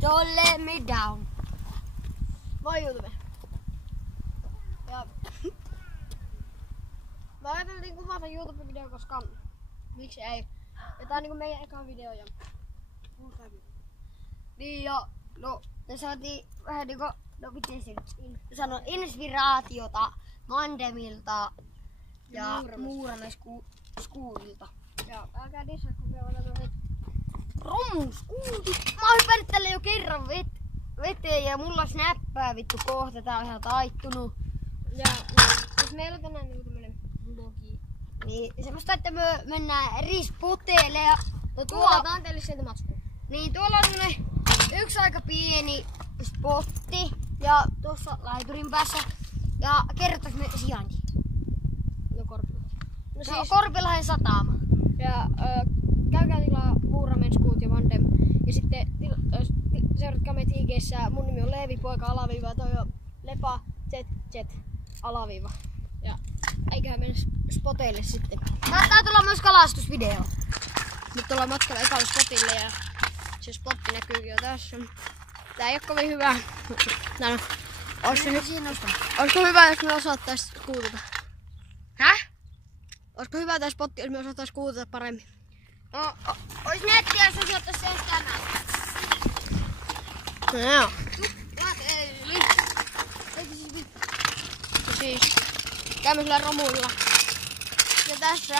Don't let me down. Vai YouTube. Ja mä ajattelin kuvata YouTube-video, koska miksi ei. Ja tää on niinku meidän eka video ja Niin ja no me saatiin vähän niinku, no miten se nyt sanoo, inspiraatiota Mandemilta ja Muuramäeskuulilta. ja älkää dissaa, kun me olemme nyt Romuskuuti! Mä oon hypännyt tälle jo kerran veteen ja mulla snappaa vittu kohta, tää on ihan taittunut. ja jos meillä on tänään niinku tämmönen vlogi. Niin semmoista, että me mennään eri spoteille ja No tuotaan teille sieltä matskua. niin tuolla on semmonen yksi aika pieni spotti ja tuossa laiturin päässä. Ja kerrotaanko me sijainti? No Korpila. No No siis, Korpilahden satama. ja käykää tilaa Muuramäeskuut ja Vandem. Ja sitten seuratkaa meitä IG:ssä. Mun nimi on Leevi, poika alaviiva, toi on Lepa, ZZ alaviiva. Ja eiköhän mennä spoteille sitten. Saattaa tulla myös kalastusvideo. Nyt ollaan matkalla ekalle spotille ja se spotti näkyykin jo tässä. Tää ei oo kovin hyvä. No, olisiko hyvä, jos me osattais kuutata? Häh? Olisiko hyvä tää spotti, jos me osattais kuutata paremmin? No, ois nettiä, jos osaattais sen tänään. No joo. Siis käymme sillä romuilla. Ja tässä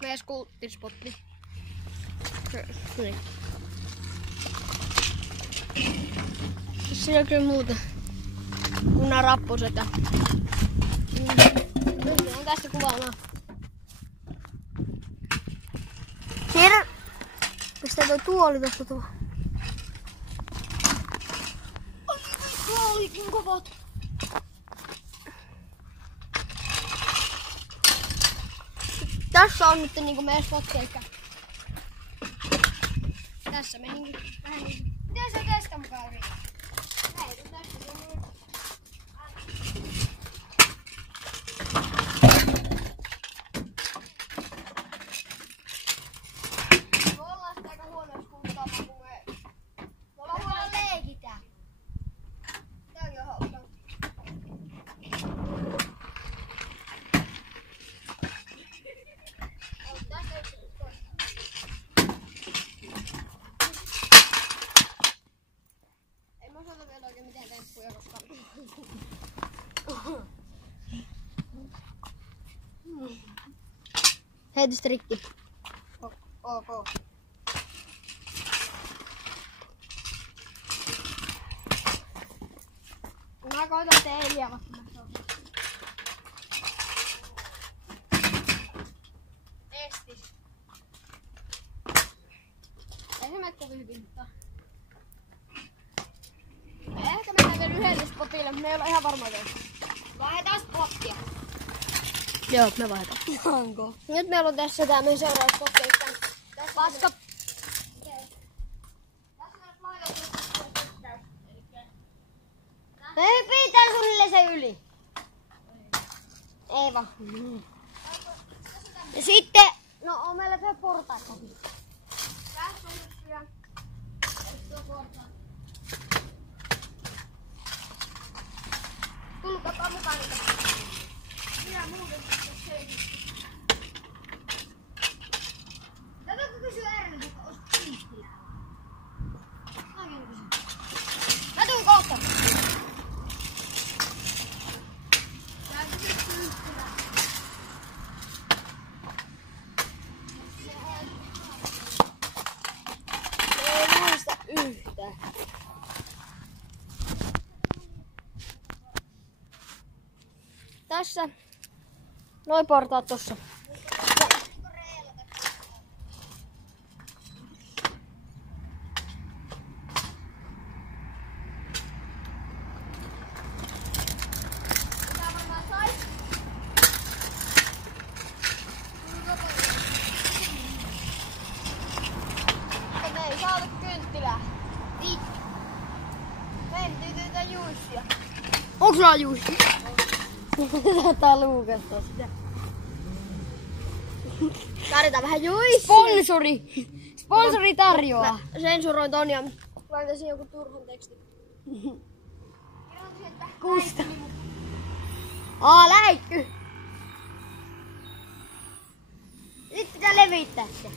meidän skuuttispotti. Niin. Siinä on kyllä muuta. Kun nää rappuset ja... on tästä kuvaamaan. Siellä Pistää toi tuoli tosta tuo. Ai vittu, olikin kovat. Tässä on nyt niinku meidän spotteikka. Tässä me niinku vähän niinku... Miten se tästä mukaan yrittää? Näin, tästä se on... Me ollaan sitä aika huonoissa kuultaamaan, kun me ollaan huono leikitään. Tääkin on hauska. Ei mä osata vielä oikein mitään temppuja, koska... Heitysrikki. Ok. Mä koitan teiliä vasta. Estis. Ei se mene kovin hyvin, mutta... Me ehkä mennään vielä yhdelle spotille, mutta me ei olla ihan varmaa vielä. Vaihdetaan spottia. Joo, me vaihdetaan. Onko? Nyt meillä on tässä tää meidän seuraava spotti. Paska. Me hypitään suunnilleen se yli. Ei vaan. Ja sitten, no on meillä se portaat kotiin. Tässä on yksi ja... Tuo portaat. Tulkaapa mukaan niitä. Minä muuten se ei. Tätäkö kysyä Erille, että olisiko Kynttilää? Oikein kysyä. Mä tuun kohta. Ei muista yhtään. Tässä. Noi portaat tossa. Me ei saatu kynttilää. Meidän tytötä juissia. Onks sulla juissia? Saattaa luukastaa sitä. Tarvitaan vähän juissia. Sponsori! Sponsori tarjoaa. Mä sensuroin ton ja laitan siihen joku turhan tekstin. Kusta. Läikky. Nyt pitää levittää se.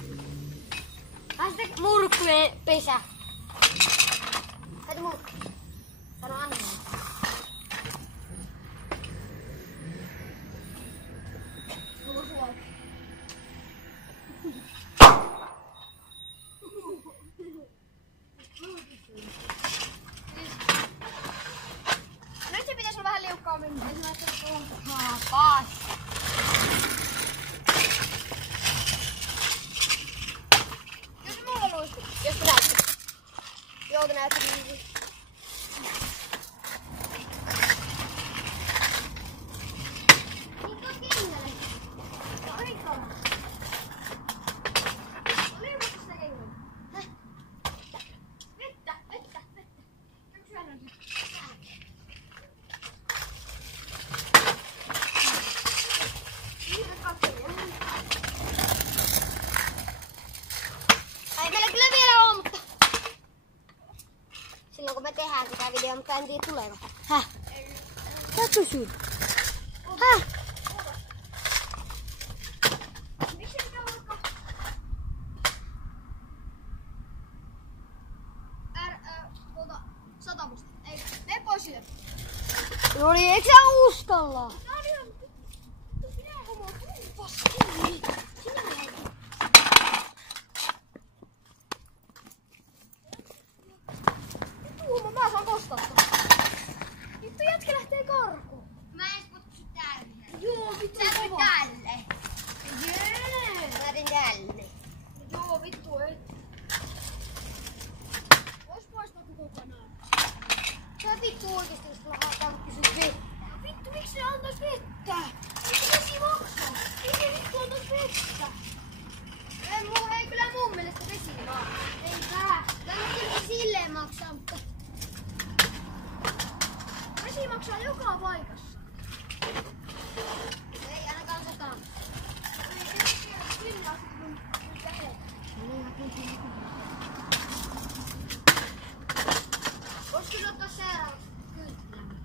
Sitten murkkujen pesä. Heitä murkku. Sano anna. Nyt se pitäisi olla vähän liukkaammin. Paassa. Jos mulla luistu. Jos te näette. Joo, te näette niin. Silloin kun me tehdään sitä videoa, mutta en tiedä tuleeko. Häh? Sä kysyt. Häh? Miksi se pitää vaikka? Satamusta. Ei, mene pois sille. No niin, eikö sä uskalla? Minä homo kumpas kiinni. Mä saan kostata. Vittu jätkä lähtee karkuun. Mä en kutsu tänne. Joo, vittu Sä tulit kova. tälle. Jee. Mä otin tälle. Joo, vittu ei. Vois poistaa kokonaan. Sä vittu oikeesti, jos sulla haetaan kysyä vettä. Vittu, miksi ne antais vettä? Miksi vesi maksaa? Miksi vittu antais vettä? Ei kyllä mun mielestä vesi maksaa. Eipä. Tämä kyllä silleen maksaa, mutta... Vesi maksaa joka paikassa. Ei ainakaan sataa. Voisiko ottaa seuraavaksi kynttilän?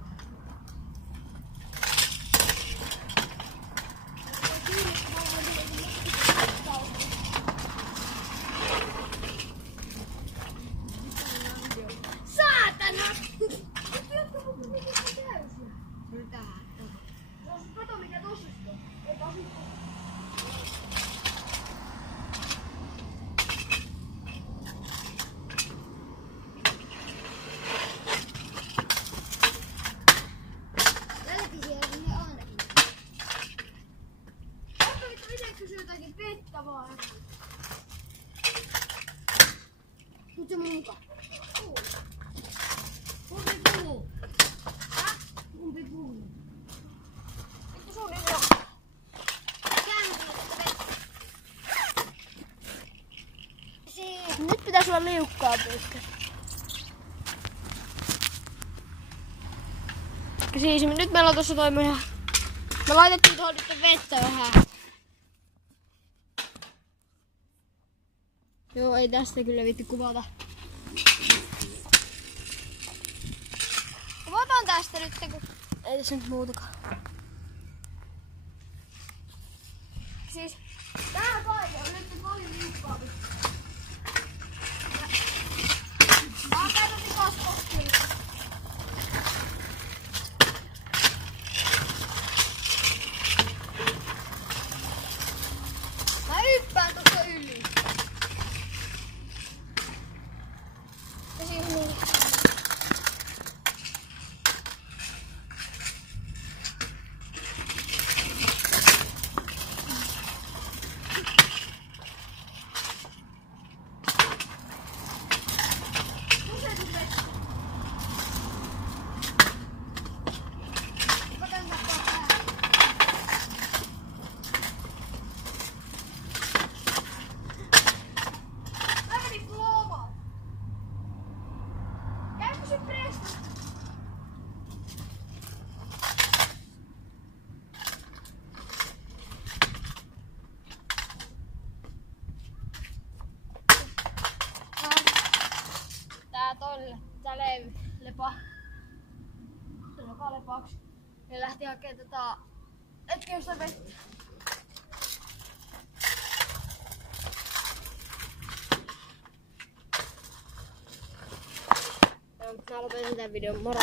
Saatana! Vittu jotkut mutta mikä on täysiä. Mitä? Kato mikä tossa on. Ei tosi. Tälläkin siellä sinne ainakin. Kato vittu itse kysyy jotakin vettä vaan. Mut se mun mukaan. Kumpi puhuu? Kumpi puhuu? Vittu sun idea. Nyt pitäis olla liukkaa pyykkää. Siis nyt meillä on tossa toimeen. Me laitettiin tuohon nyt vettä vähän. Joo, ei tästä kyllä viitti kuvata. Kuvataan tästä nyt, kun ei tässä nyt muutakaan. Siis tää paikka on nyt paljon liukkaampi. Mä käytän rikoskokkiin. Mä hyppään tuossa yli. Ja siihen niin. tää toinen tää lepa lepaksi. Ne lähti hakemaan etkeistä vettä. Mä lopetan tämän videon, moro!